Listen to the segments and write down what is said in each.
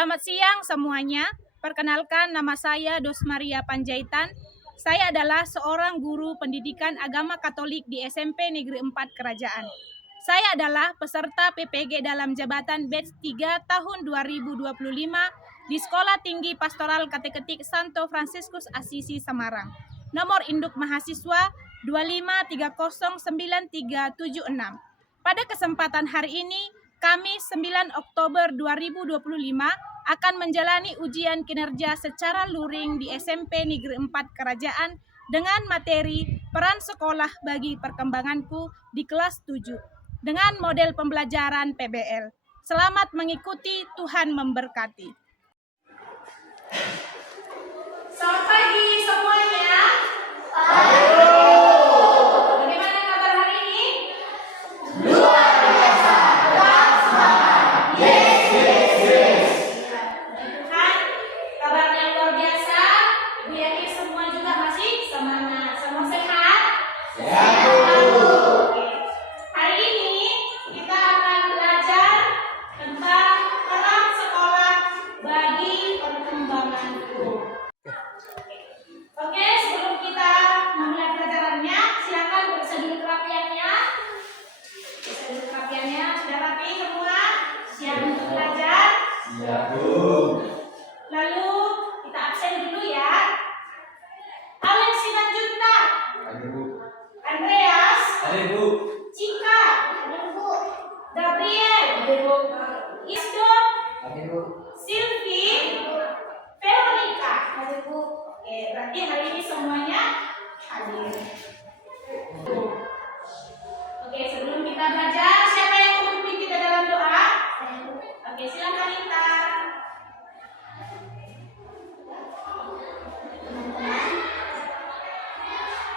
Selamat siang semuanya. Perkenalkan, nama saya Dosmaria Panjaitan. Saya adalah seorang guru pendidikan agama Katolik di SMP Negeri 4 Kerajaan. Saya adalah peserta PPG dalam jabatan batch 3 tahun 2025 di Sekolah Tinggi Pastoral Kateketik Santo Fransiskus Asisi Semarang. Nomor induk mahasiswa 2530936. Pada kesempatan hari ini, Kamis 9 Oktober 2025 akan menjalani ujian kinerja secara luring di SMP Negeri 4 Kerajaan dengan materi peran sekolah bagi perkembanganku di kelas 7 dengan model pembelajaran PBL. Selamat mengikuti, Tuhan memberkati. Selamat pagi semuanya. Bagaimana kabar hari ini? Luar biasa. Kabarnya luar biasa. Ibu yakin semua juga masih semangat. Semua sehat? Sehat. Oke. Hari ini kita akan belajar tentang peran sekolah bagi perkembanganku. Oke, sebelum kita memulai pelajarannya, silakan periksa dulu kerapiannya. Periksa dulu kerapiannya. Sudah rapi semua? Siap untuk belajar? Siap, Bu. Lalu kita absen dulu ya. Alex Simanjunta. Ada, Bu. Andreas. Ada, Bu. Cika. Ada, Bu. Gabriel. Ada, Bu. Isdo. Ada, Bu. Silvi. Veronica. Ada, Bu. Oke, berarti hari ini semuanya hadir. Oke, sebelum kita belajar, siapa yang mau memimpin kita dalam doa? Oke, silakan Lita.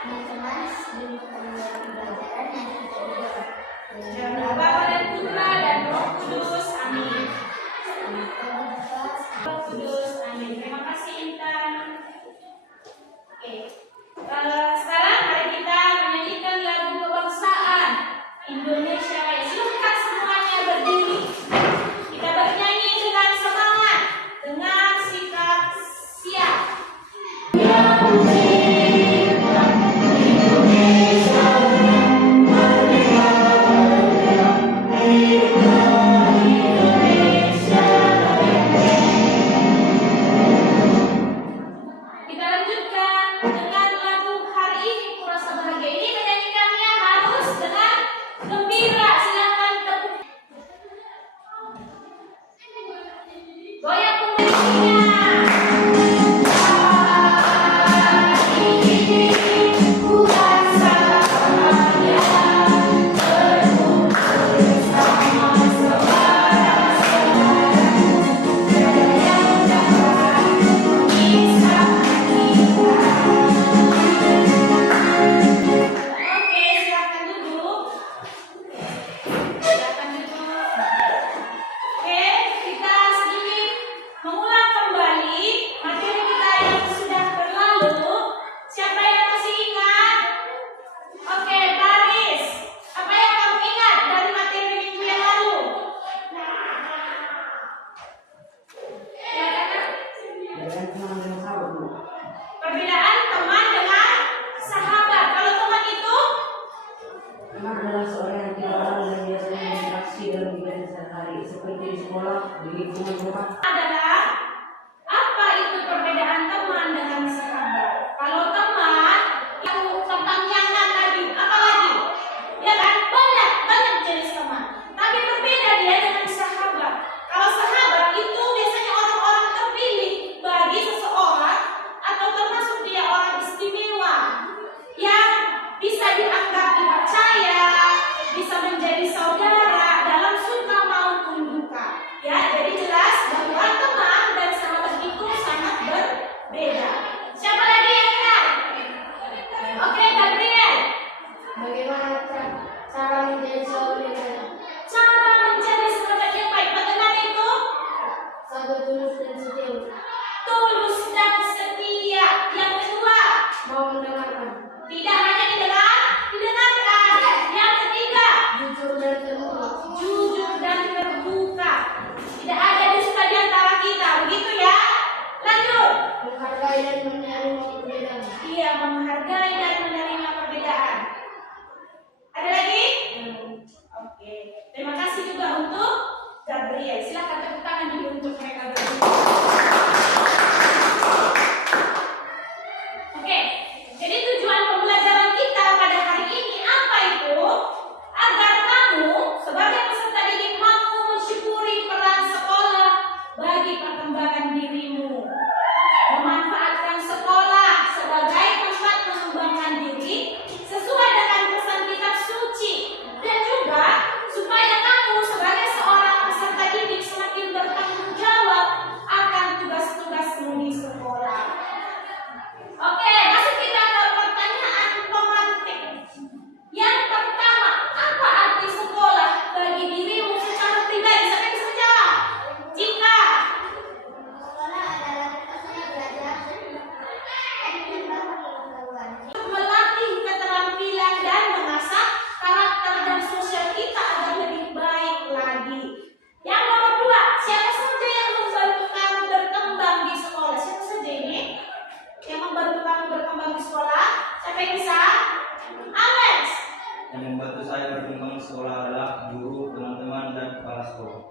Teman-teman, sebelum kita mulai pembelajaran, mari kita berdoa. Dalam nama Bapa dan Putra dan Roh Kudus, amin. Roh Kudus, amin. Terima kasih Intan. Oke, sekarang mari kita menyanyikan lagu kebangsaan Indonesia Raya. Silakan semuanya berdiri. Kita bernyanyi dengan semangat, dengan sikap siap. Kita lanjutkan dengan lagu Hari Ini Kurasa Bahagia. Ini menyanyikannya harus dengan gembira. Silakan tepuk. Goyang pemainnya. Oke, silakan duduk. Silakan duduk. Oke, kita sedikit mengulang kembali materi kita yang sudah berlalu. Siapa yang masih ingat? Oke, Paris. Apa yang kamu ingat dari materi minggu yang lalu? Silakan. Perbedaan teman dengan sahabat. Kalau teman itu Teman adalah seorang yang tidak tahu dan biasanya berinteraksi dalam kehidupan sehari-hari, seperti di sekolah, di lingkungan rumah. adalah apa itu perbedaan teman dengan sahabat? Kalau teman itu tentang nyaman tadi, apa lagi? Ya kan, banyak jenis teman. Tapi berbeda dia dengan sahabat. Kalau sahabat itu biasanya orang-orang terpilih bagi seseorang atau termasuk dia orang istimewa yang bisa dianggap dipercaya, bisa menjadi saudara dalam suka maupun duka. Ya, jadi jelas bahwa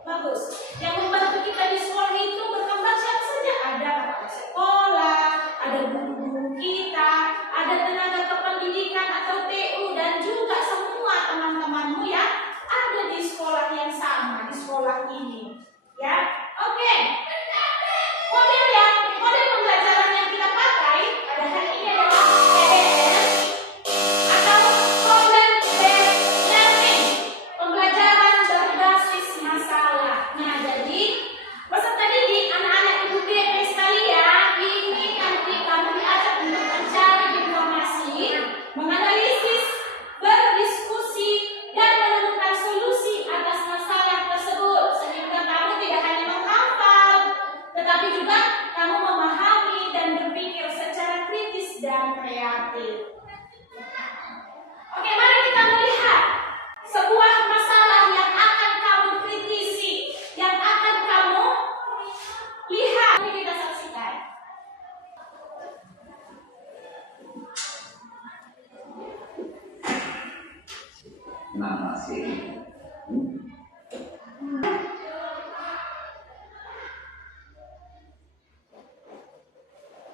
Bagus. Yang membantu kita di sekolah itu berkembang siapa saja? Ada kepala sekolah, ada guru-guru kita, ada tenaga kependidikan atau TU, dan juga semua teman-temanmu yang ada di sekolah yang sama, di sekolah ini. Ya, oke. Model pembelajaran yang kita pakai pada hari ini adalah PBL atau Problem Based Learning, pembelajaran berbasis masalah. Nah, jadi peserta didik, anak-anak ibu BP sekalian, ini nanti kamu diajak untuk mencari informasi, menganalisis, berdiskusi, dan menemukan solusi atas masalah tersebut, sehingga kamu tidak hanya menghafal, tetapi juga kamu memahami dan berpikir secara kritis dan kreatif. Oke, mari kita melihat sebuah masalah yang akan kamu kritisi, yang akan kamu lihat. Mari kita saksikan. Nama sih.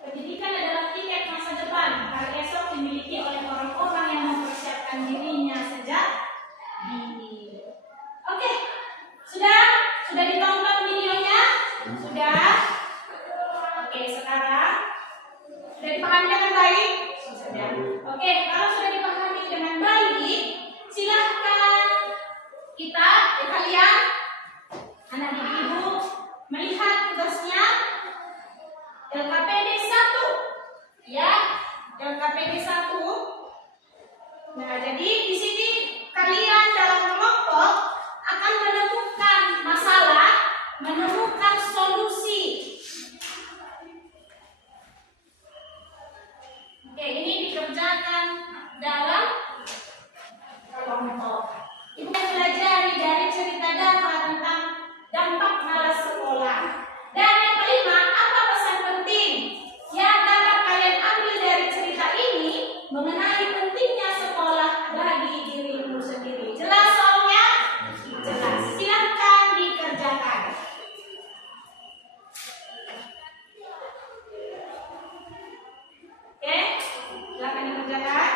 Pendidikan adalah tiket masa depan. Hari esok dimiliki oleh orang-orang yang mempersiapkan dirinya sejak dini. Oke, sudah ditonton videonya? Sudah? Oke, sekarang sudah dipahami dengan baik? Sudah. Oke, kalau sudah dipahami dengan baik, silahkan kita, kalian, anak didik ibu, melihat tugasnya. LKPD 1, ya, LKPD 1. Nah, jadi di sini kalian dalam kelompok akan menemukan masalah, menemukan solusi. Oke, ini dikerjakan dalam kelompok. Ibu pelajari dari cerita Dava tentang dampak malas sekolah. Dan yang kelima, apa pesan penting yang dapat kalian ambil dari cerita ini mengenai pentingnya sekolah bagi dirimu sendiri? Jelas soalnya? Jelas. Silakan dikerjakan. Oke, silakan dikerjakan.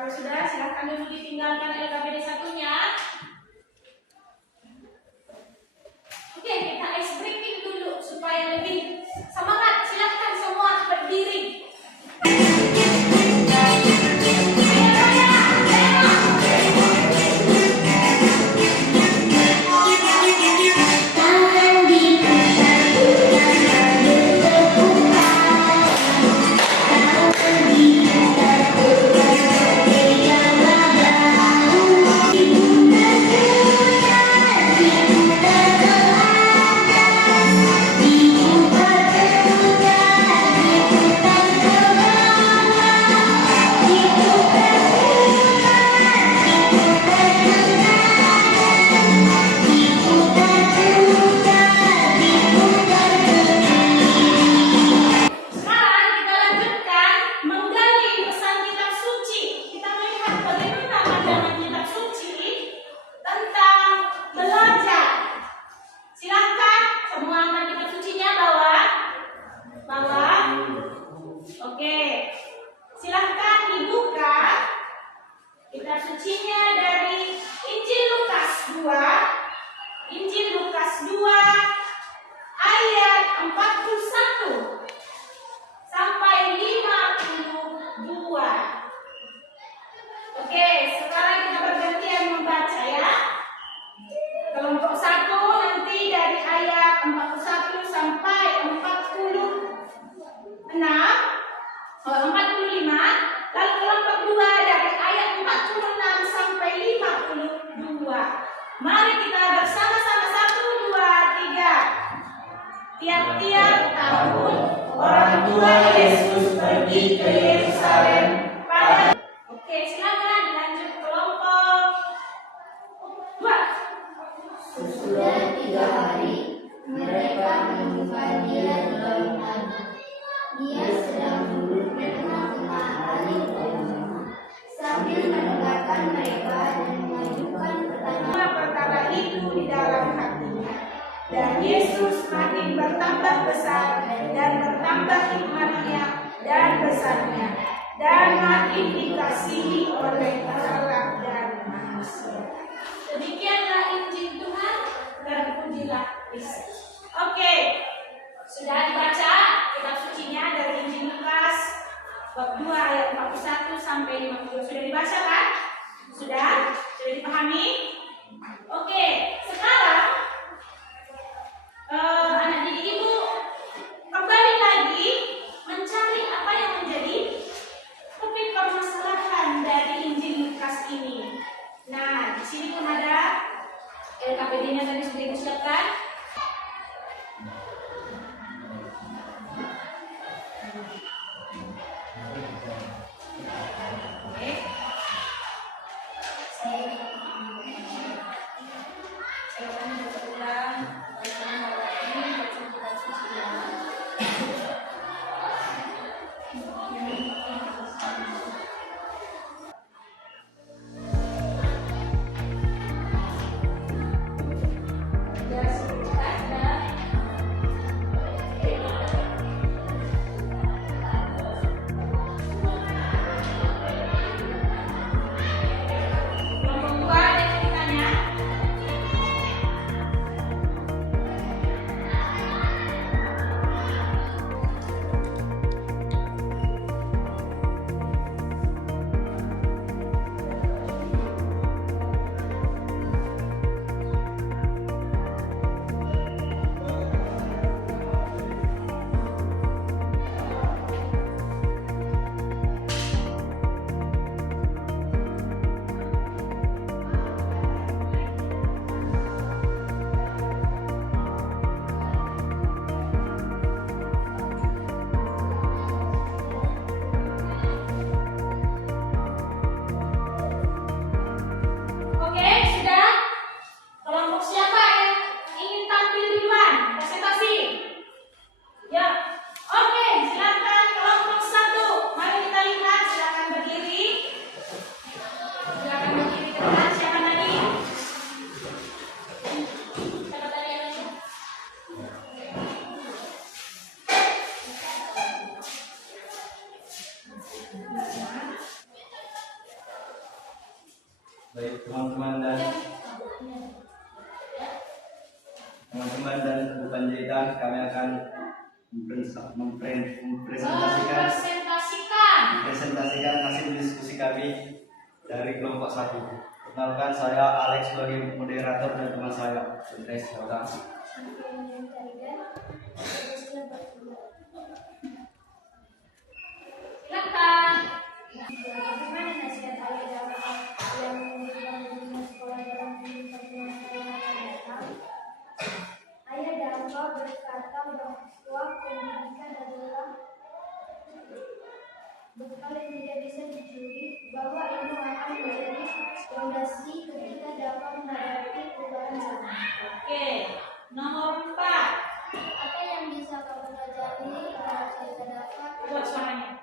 Kalau sudah, silakan dulu ditinggalkan LKPD 1-nya. Oke, kita ice breaking dulu supaya lebih semangat. Silakan semua berdiri. semakin bertambah besar dan bertambah hikmatnya dan besarnya, dan makin dikasihi oleh Allah dan manusia. Demikianlah Injil Tuhan, terpujilah Kristus. Oke, sudah dibaca kitab sucinya dari Injil Lukas bab 2 ayat 41 sampai 52. Sudah dibaca kan? Sudah dipahami? Oke, sekarang anak didik ibu kembali lagi mencari apa yang menjadi topik permasalahan dari Injil Lukas ini. Nah, di sini pun ada LKPD-nya tadi sudah disiapkan. Oke. Saya akan berulang bersama lagi baca kitab suci ya. Oke, sudah? Kelompok siapa yang ingin tampil duluan? Presentasi. Ya. Oke, silakan kelompok 1. Mari kita lihat, silakan berdiri. Silakan berdiri ke depan. Siapa tadi? Siapa tadi yang lain? Baik teman-teman dan Bu Panjaitan, kami akan mempresentasikan hasil diskusi kami dari kelompok 1. Perkenalkan, saya Alex sebagai moderator dan teman saya Andres Hota. Silakan. Bagaimana nasihat ayah dan yang memberikan dunia sekolah dalam kehidupan yang saya datang? Ayah dan bapak berkata bahwa pendidikan adalah bekal yang tidak bisa dicuri, bahwa ilmu akan menjadi fondasi ketika dapat menghadapi perubahan zaman. Oke, nomor 4. Apa yang bisa kamu pelajari dari cerita dapat? Buat suaranya.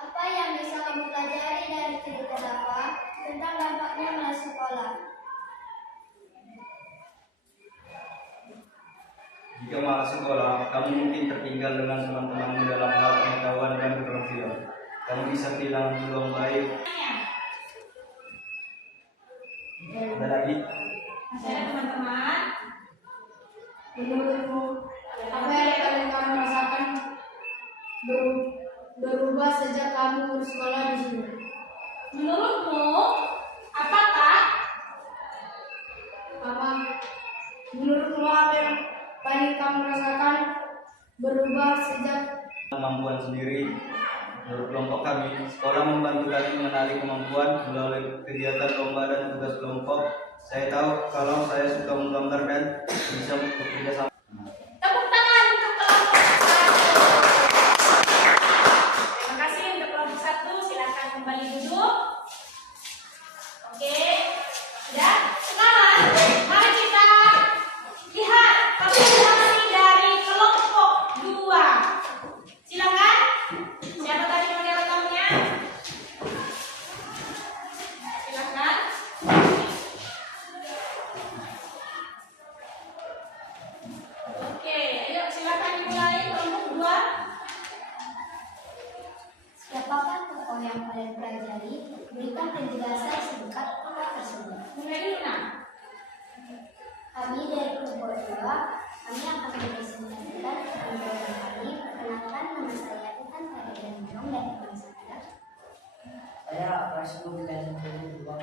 Apa yang bisa kamu pelajari dari cerita dapat tentang dampaknya melalui sekolah? Jika malas sekolah, kamu mungkin tertinggal dengan teman-temanmu dalam hal pengetahuan dan keterampilan. Kamu bisa kehilangan peluang baik. Ada lagi? Masih ada teman-teman? Menurutmu, apa yang paling kamu rasakan berubah sejak kamu bersekolah di sini? Menurutmu, apakah? Menurutmu apa yang paling kamu rasakan berubah sejak Kemampuan sendiri. Menurut kelompok kami, sekolah membantu kami mengenali kemampuan melalui kegiatan lomba dan tugas kelompok. Saya tahu kalau saya suka menggambar dan bisa bekerja sama. Tepuk tangan untuk kelompok 1. Terima kasih untuk kelompok 1. Silakan kembali duduk. Oke, sudah. Sekarang mari kita lihat presentasi dari kelompok 2. Silakan. Siapa tadi moderatornya? Silakan. Oke. yang kalian pelajari, berikan penjelasan singkat tokoh tersebut. Mulai dulu Nak. Kami dari kelompok 2, kami akan mempresentasikan beberapa kali. Perkenalkan, nama saya Intan Faridan Jong dari teman saya. Saya Rasmul dari kelompok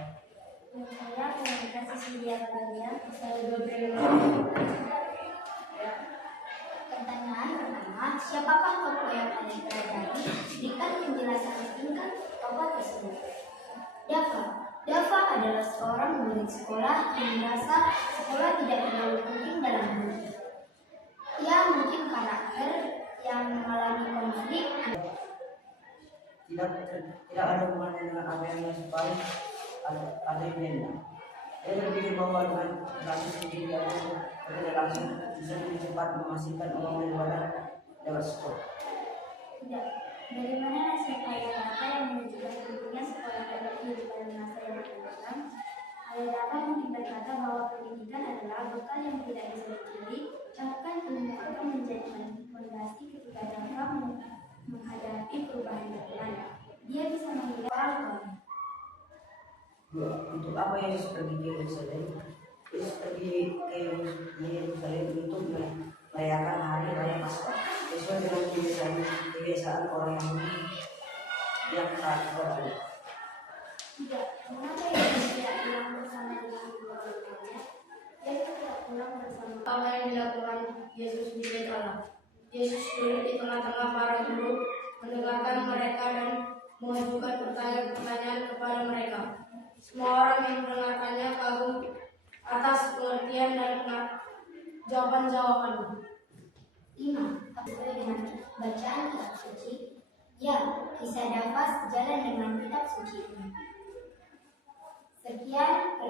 2. Saya komunikasi Surya Kalian. Saya Gabriel. Pertanyaan pertama, siapakah tokoh yang kalian pelajari? Berikan penjelasan singkat tokoh tersebut. Dava adalah seorang murid sekolah yang merasa sekolah tidak terlalu penting dalam hidupnya. Ia mungkin karakter yang mengalami konflik. Tidak ada hubungannya dengan apa yang dia sukai atau impiannya. Dia berpikir bahwa dengan langsung sendiri atau tidak langsung bisa lebih cepat menghasilkan uang daripada lewat sekolah. Tidak. Dari mana nasihat ayah Dava yang menunjukkan pentingnya sekolah dalam kehidupan masa yang akan datang? Ayah Dava mungkin berkata bahwa pendidikan adalah bekal yang tidak bisa dicuri, bahkan ilmu akan menjadi fondasi ketika Dava menghadapi perubahan zaman. Dia bisa menghilangkan orang tua. Untuk apa Yesus pergi ke Yerusalem? Yesus pergi ke Yerusalem untuk merayakan hari raya Paskah sesuai dengan kebiasaan orang Yahudi yang saat itu. Tidak, mengapa Yesus tidak pulang bersama dengan keluarganya? Yesus tidak pulang bersama. Apa yang dilakukan Yesus di Bait Allah? Yesus duduk di tengah-tengah para guru, mendengarkan mereka dan mengajukan pertanyaan-pertanyaan kepada mereka. Semua orang yang mendengarkannya kagum atas pengertian dan jawaban-jawabannya. 5. Sesuai dengan bacaan kitab suci. Ya, kisah Dava sejalan dengan kitab suci ini. Sekian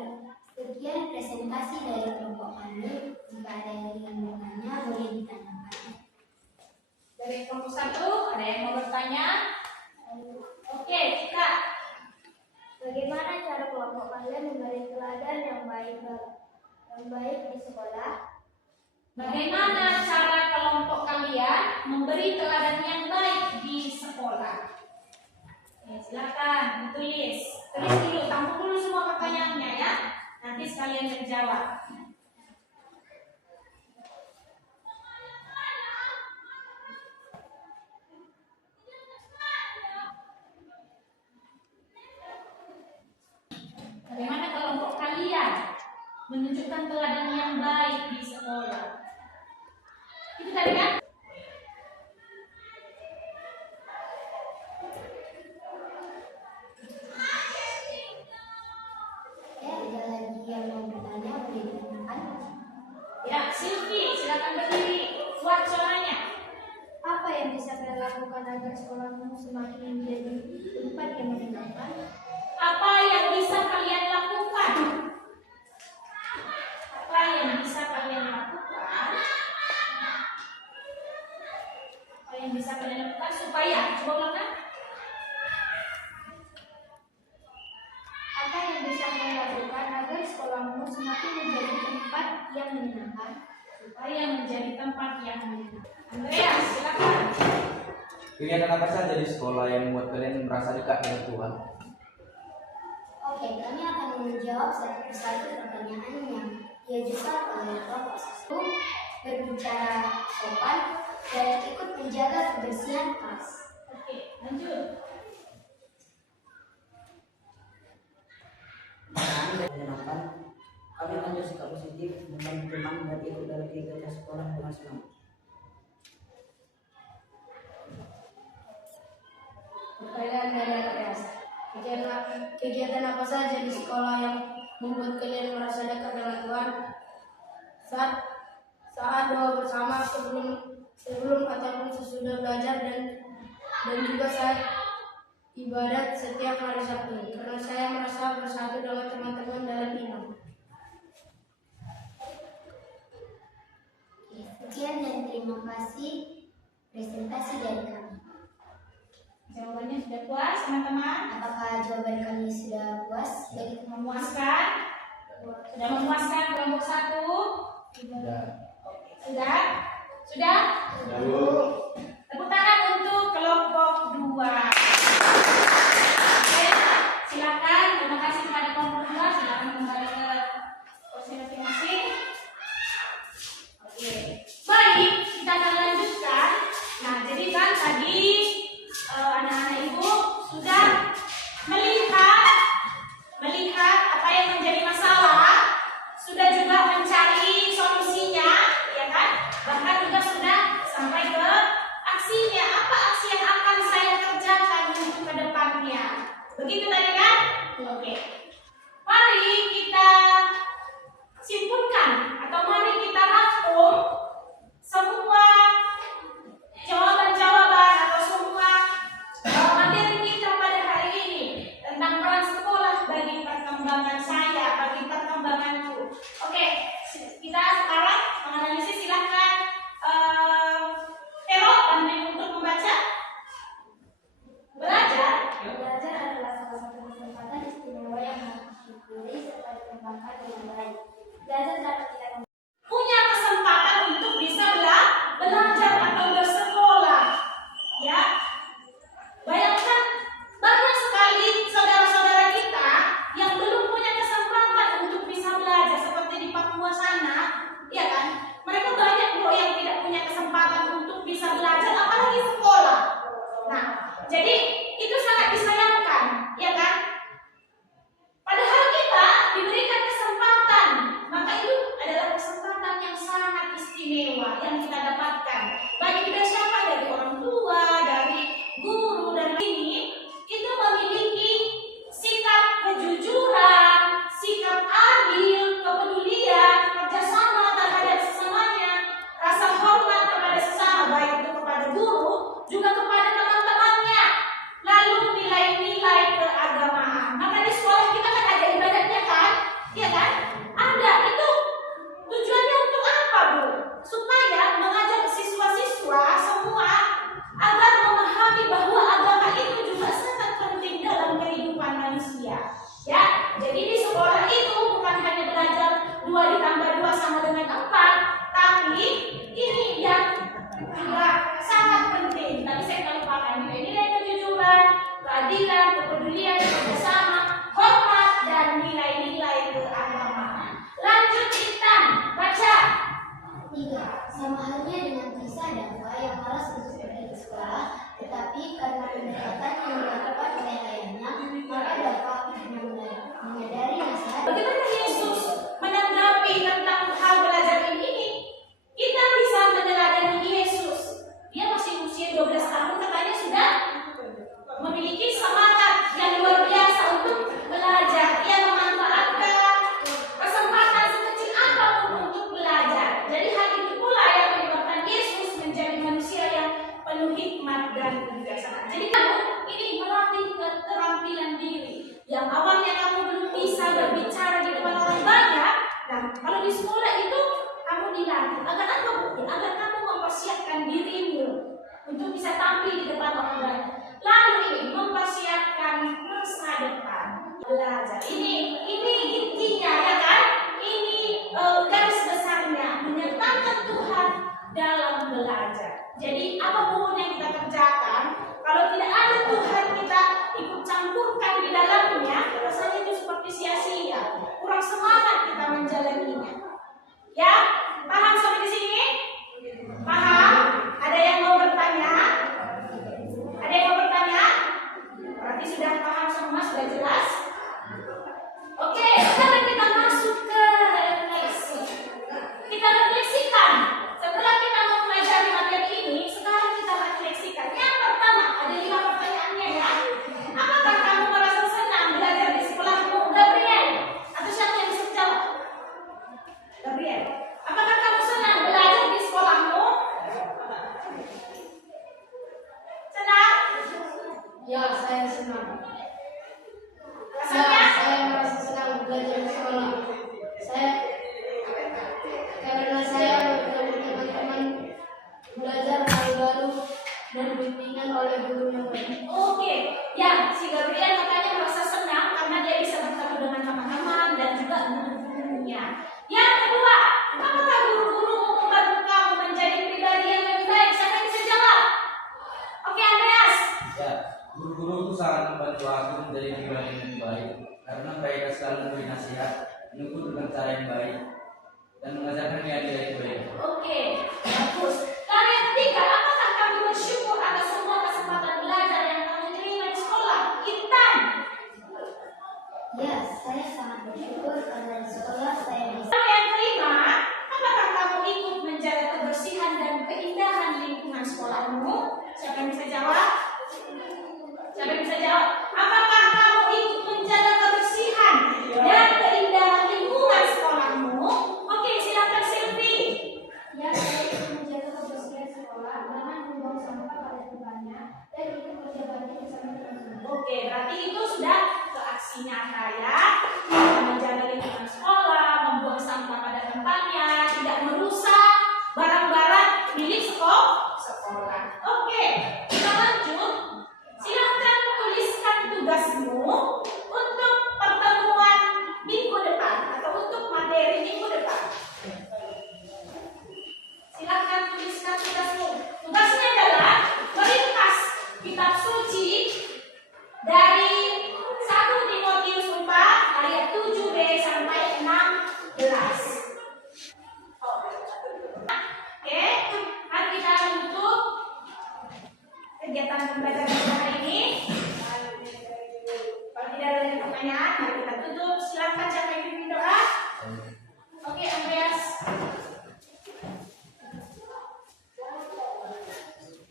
presentasi dari kelompok kami. Jika ada yang ingin bertanya, boleh ditanyakan. Dari kelompok 1 ada yang mau bertanya? Oke, Cika. Bagaimana cara kelompok kalian memberi teladan yang baik di sekolah? Bagaimana cara kelompok kalian memberi teladan yang baik di sekolah? Silakan ditulis. Tulis dulu, tampung dulu semua pertanyaannya ya. Nanti sekalian menjawab. Bagaimana kelompok kalian menunjukkan teladan yang baik di sekolah? Itu tadi kan? Ya, ada lagi yang mau bertanya, boleh ditanyakan. Ya, Silvi, silakan berdiri. Kuat suaranya. Apa yang bisa kalian lakukan agar sekolahmu semakin menjadi tempat yang menyenangkan? Apa yang bisa kalian lakukan? Apa yang bisa kalian lakukan? Apa yang bisa kalian lakukan supaya? Coba ulang. Apa yang bisa kalian lakukan agar sekolahmu semakin menjadi tempat yang menyenangkan? Supaya menjadi tempat yang menyenangkan. Andreas, silakan. Kegiatan apa saja di sekolah yang membuat kalian merasa dekat dengan Tuhan? Oke, kami akan menjawab satu persatu pertanyaan yang diajukan oleh kelompok 1. Berbicara sopan dan ikut menjaga kebersihan kelas. Oke, lanjut. Menyenangkan, kami akan bersikap positif, membantu teman dan ikut dalam kegiatan sekolah dengan semangat. Pertanyaan dari Andreas. Kegiatan apa saja di sekolah yang membuat kalian merasa dekat dengan Tuhan? Saat doa bersama sebelum ataupun sesudah belajar dan juga saat ibadat setiap hari Sabtu. Karena saya merasa bersatu dengan teman-teman dalam iman. Sekian dan terima kasih presentasi dari kami. Jawabannya sudah puas, teman-teman? Apakah jawaban kami sudah puas? Jadi Memuaskan? Sudah memuaskan kelompok 1? Sudah. Sudah? Sudah? Tepuk tangan untuk kelompok 2. Begitu tadi kan? Oke. Mari kita simpulkan atau mari kita rangkum semua jawaban-jawaban atau semua materi kita pada hari ini tentang peran sekolah bagi perkembangan saya, bagi perkembanganku. Oke, kita sekarang menganalisis. Silahkan Vero, bantuin untuk membaca. Belajar Belajar adalah salah satu kesempatan istimewa yang harus disyukuri serta dikembangkan dengan baik. Belajar dapat kita punya kesempatan untuk bisa belajar atau bersekolah, ya. Bayangkan banyak sekali saudara-saudara kita yang belum punya kesempatan untuk bisa belajar seperti di Papua sana, ya kan? Mereka banyak loh yang tidak punya kesempatan untuk bisa belajar, apalagi sekolah. Nah, jadi itu sangat disayangkan, ya kan? Padahal kita diberikan kesempatan, maka itu adalah kesempatan yang sangat istimewa yang kita dapatkan. Baik dari siapa, dari orang tua, dari guru, dan ini itu memiliki sikap kejujuran, sikap adil, kepedulian, kerjasama terhadap sesamanya, rasa hormat kepada sesama, baik itu kepada guru, juga kepada teman-temannya. Lalu nilai-nilai keagamaan. Maka di sekolah kita kan ada ibadahnya kan? Iya kan? Ada. Itu tujuannya untuk apa, Bu? Supaya mengajak siswa-siswa semua agar memahami bahwa agama itu juga sangat penting dalam kehidupan manusia. Ya, jadi di sekolah itu bukan hanya belajar 2 ditambah 2 sama dengan 4, tapi ini yang juga sangat penting. Tadi saya lupakan nilai-nilai kejujuran, keadilan, kepedulian, kerjasama, hormat, dan nilai-nilai keagamaan. Lanjut, Intan, baca. 3. Sama halnya dengan Tisa dan Fa yang malas untuk pergi ke sekolah, tetapi karena pendekatan yang dilakukan oleh ayahnya, maka dapat menyadari nasihat. Bagaimana Yesus menanggapi tentang hal belajar ini? Kita bisa meneladani Yesus. Dia masih usia 12 tahun, katanya sudah memiliki semangat yang luar biasa untuk belajar. Ia memanfaatkan kesempatan sekecil apapun untuk belajar. Jadi hal itu pula yang menyebabkan Yesus menjadi manusia yang penuh hikmat dan kebijaksanaan. Jadi kamu ini melatih keterampilan diri. Yang awalnya kamu belum bisa berbicara di depan orang banyak, nah kalau di sekolah itu kamu dilatih agar apa, Bu? Agar kamu mempersiapkan dirimu untuk bisa tampil di depan orang banyak. Lalu ini mempersiapkan masa depan belajar. Ini intinya, ya kan? Ini garis besarnya menyertakan Tuhan dalam belajar. Jadi apapun yang kita kerjakan, kalau tidak ada Tuhan kita ikut campurkan di dalamnya, rasanya itu seperti sia-sia, kurang semangat kita menjalaninya. Ya, paham sampai di sini? Paham? Ada yang mau bertanya? Ada yang mau bertanya? Berarti sudah paham semua, sudah jelas? Oke, sekarang kita masuk ke refleksi. Kita refleksikan. Setelah kita mempelajari materi ini, sekarang kita refleksikan. Yang pertama, ada 5 pertanyaannya ya. Apakah kamu merasa senang belajar di sekolahmu, Gabriel? Atau siapa yang bisa jawab? Gabriel, apakah kamu senang belajar di sekolahmu? Senang? Ya, saya senang. Rasanya? Ya, saya merasa senang belajar di sekolah. Karena saya bertemu teman-teman, belajar hal baru dan bimbingan oleh guru yang baik. Oke, ya si Gabriel katanya merasa senang karena dia bisa bertemu dengan teman-teman dan juga guru-gurunya. Yang kedua, apakah guru-guru membantu kamu menjadi pribadi yang lebih baik? Siapa yang bisa jawab? Oke, Andreas. Ya, guru-guru itu sangat membantu aku menjadi pribadi yang baik karena mereka selalu memberi nasihat, menegur dengan cara yang baik, dan mengajarkan nilai-nilai yang baik. Oke, bagus. Lalu yang ketiga, apakah kamu bersyukur atas semua kesempatan belajar yang kamu terima di sekolah? Intan. Ya, saya sangat bersyukur karena di sekolah saya bisa. Lalu yang kelima, apakah kamu ikut menjaga kebersihan dan keindahan lingkungan sekolahmu? Siapa yang bisa jawab? Siapa yang bisa jawab? Apakah kamu berarti itu sudah ke aksi nyata ya. Kita menjaga lingkungan sekolah, membuang sampah pada tempatnya, tidak merusak barang-barang milik sekolah. Oke, kita lanjut. Silakan tuliskan tugasmu untuk pertemuan minggu depan atau untuk materi minggu depan. Silakan tuliskan tugasmu. Tugasnya adalah meringkas kitab suci dari 1 Timotius 4 ayat 7b sampai 16. Oke, mari kita tutup kegiatan pembelajaran kita hari ini. Kalau tidak ada lagi pertanyaan, mari kita tutup. Silakan siapa yang ingin doa. Oke, Andreas.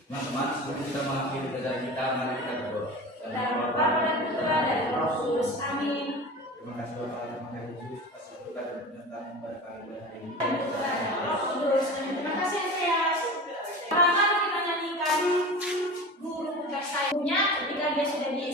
Teman-teman, sebelum kita mengakhiri pelajaran kita, mari kita berdoa. Dalam Bapa dan Putra dan Roh Kudus. Amin. Terima kasih Bapak, terima kasih Yesus atas berkat dan penyertaan kepada kami hari ini. Dan Putra dan Roh Kudus. Terima kasih Andreas. Sekarang kita nyanyikan guru puncak sayunya ketika dia sudah di